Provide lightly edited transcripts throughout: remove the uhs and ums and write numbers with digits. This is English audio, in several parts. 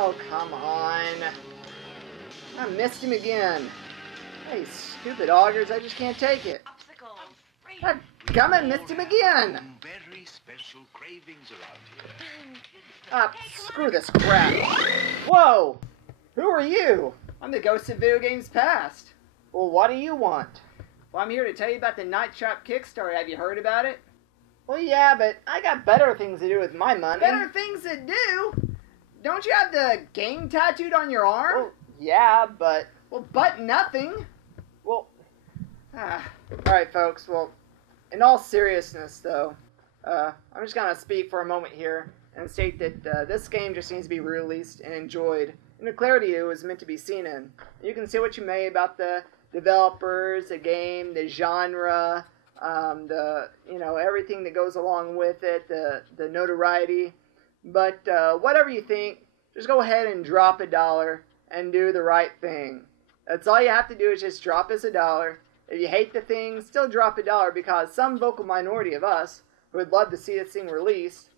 Oh, come on. I missed him again. Hey, stupid augers, I just can't take it. God, come and missed him again. Very special cravings around here. Ah, screw this crap. Whoa! Who are you? I'm the ghost of video games past. Well, what do you want? Well, I'm here to tell you about the Night Trap Kickstarter. Have you heard about it? Well, yeah, but I got better things to do with my money. Better things to do? Don't you have the game tattooed on your arm? Well, yeah, but... Well, but nothing. Well... Alright, folks, well, in all seriousness, though, I'm just going to speak for a moment here and state that this game just needs to be released and enjoyed in the clarity it was meant to be seen in. You can say what you may about the developers, the game, the genre, everything that goes along with it, the notoriety. But whatever you think, just go ahead and drop $1 and do the right thing. That's all you have to do is just drop us $1. If you hate the thing, still drop $1 because some vocal minority of us who would love to see this thing released,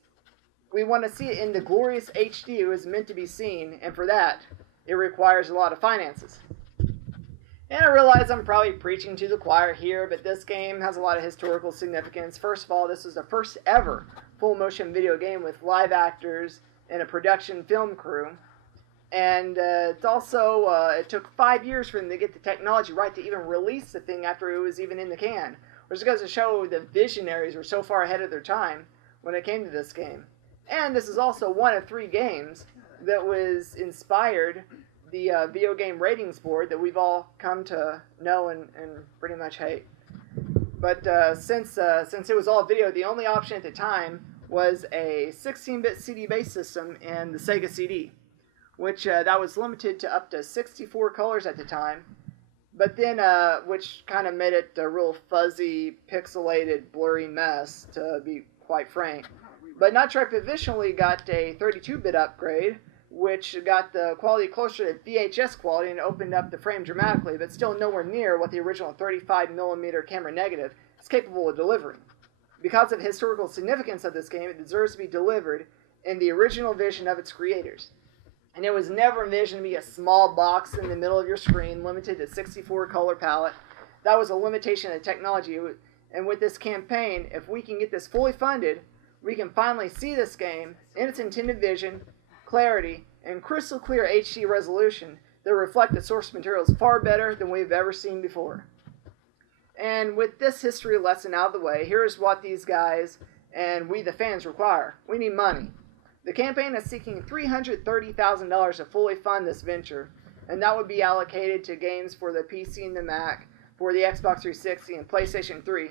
we want to see it in the glorious HD it was meant to be seen, and for that, it requires a lot of finances. And I realize I'm probably preaching to the choir here, but this game has a lot of historical significance. First of all, this was the first ever full-motion video game with live actors and a production film crew. And it's also, it took 5 years for them to get the technology right to even release the thing after it was even in the can. Which goes to show the visionaries were so far ahead of their time when it came to this game. And this is also one of 3 games that was inspired the video game ratings board that we've all come to know and pretty much hate. But since it was all video, the only option at the time was a 16-bit CD-based system and the Sega CD, which that was limited to up to 64 colors at the time. But then, which kind of made it a real fuzzy, pixelated, blurry mess, to be quite frank. But Night Trap eventually got a 32-bit upgrade, which got the quality closer to VHS quality and opened up the frame dramatically, but still nowhere near what the original 35mm camera negative is capable of delivering. Because of the historical significance of this game, it deserves to be delivered in the original vision of its creators. And it was never envisioned to be a small box in the middle of your screen, limited to 64 color palette. That was a limitation of technology. And with this campaign, if we can get this fully funded, we can finally see this game in its intended vision, clarity, and crystal clear HD resolution that reflect the source materials far better than we've ever seen before. And with this history lesson out of the way, here's what these guys and we the fans require. We need money. The campaign is seeking $330,000 to fully fund this venture, and that would be allocated to games for the PC and the Mac, for the Xbox 360 and PlayStation 3.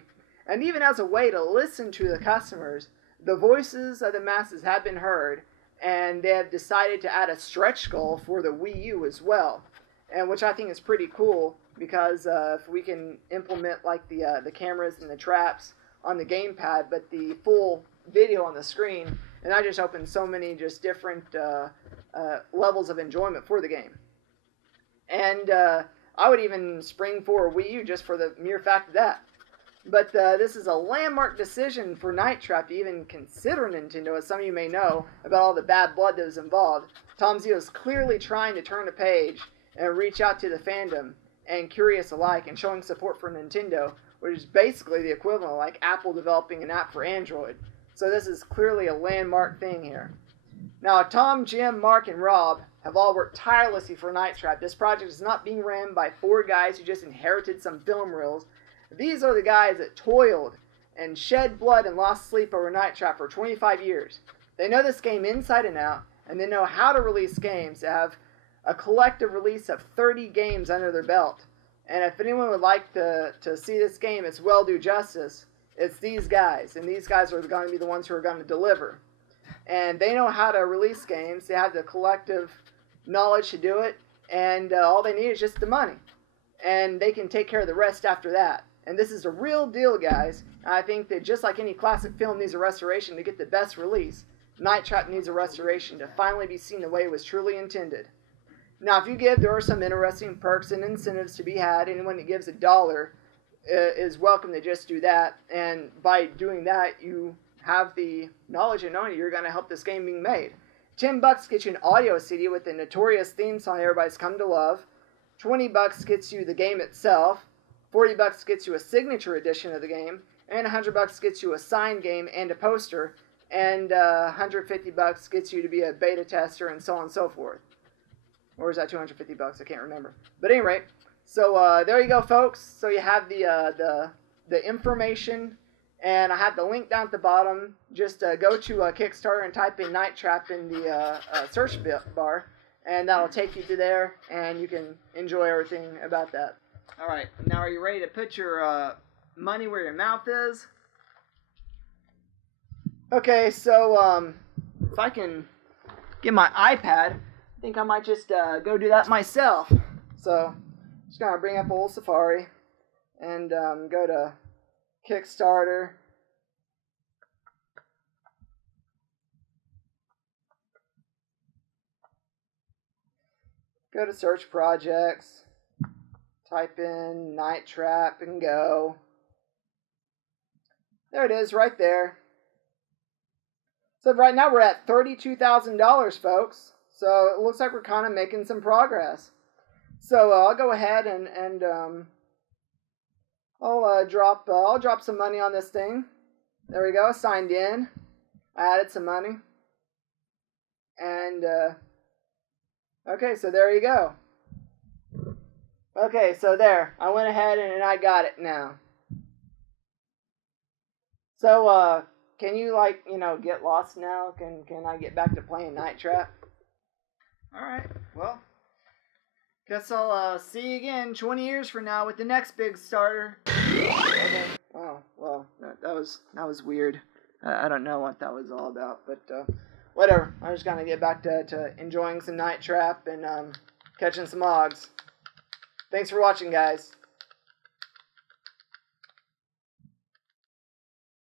And even as a way to listen to the customers, the voices of the masses have been heard, and they have decided to add a stretch goal for the Wii U as well, and which I think is pretty cool because if we can implement like the cameras and the traps on the gamepad, but the full video on the screen, and that just opens so many just different levels of enjoyment for the game. And I would even spring for a Wii U just for the mere fact of that. But this is a landmark decision for Night Trap to even consider Nintendo, as some of you may know, about all the bad blood that was involved. Tom Zito is clearly trying to turn a page and reach out to the fandom and curious alike and showing support for Nintendo, which is basically the equivalent of like Apple developing an app for Android. So this is clearly a landmark thing here. Now, Tom, Jim, Mark, and Rob have all worked tirelessly for Night Trap. This project is not being ran by 4 guys who just inherited some film reels. These are the guys that toiled and shed blood and lost sleep over Night Trap for 25 years. They know this game inside and out, and they know how to release games to have a collective release of 30 games under their belt. And if anyone would like to see this game, it's well do justice, it's these guys. And these guys are going to be the ones who are going to deliver. And they know how to release games. They have the collective knowledge to do it. And all they need is just the money. And they can take care of the rest after that. And this is a real deal, guys. And I think that just like any classic film needs a restoration to get the best release, Night Trap needs a restoration to finally be seen the way it was truly intended. Now, if you give, there are some interesting perks and incentives to be had. Anyone that gives $1 is welcome to just do that. And by doing that, you have the knowledge and knowing you're going to help this game being made. $10 gets you an audio CD with the notorious theme song everybody's come to love. $20 gets you the game itself. $40 gets you a signature edition of the game. And $100 gets you a signed game and a poster. And $150 gets you to be a beta tester and so on and so forth. Or is that $250? I can't remember. But at any rate, so there you go, folks. So you have the information, and I have the link down at the bottom. Just go to Kickstarter and type in Night Trap in the search bar, and that'll take you to there, and you can enjoy everything about that. All right, now are you ready to put your money where your mouth is? Okay, so if I can get my iPad, I think I might just go do that myself. So just gonna bring up old Safari and go to Kickstarter. Go to search projects, type in Night Trap and go. There it is right there. So right now we're at $32,000, folks. So it looks like we're kind of making some progress. So I'll go ahead and I'll drop some money on this thing. There we go. Signed in. I added some money. And okay, so there you go. Okay, so there. I went ahead and I got it now. So can you get lost now? Can I get back to playing Night Trap? Alright, well, guess I'll see you again 20 years from now with the next big starter. Okay. Oh, well, that was weird. I don't know what that was all about, but whatever. I'm just gonna get back to enjoying some Night Trap and catching some logs. Thanks for watching, guys.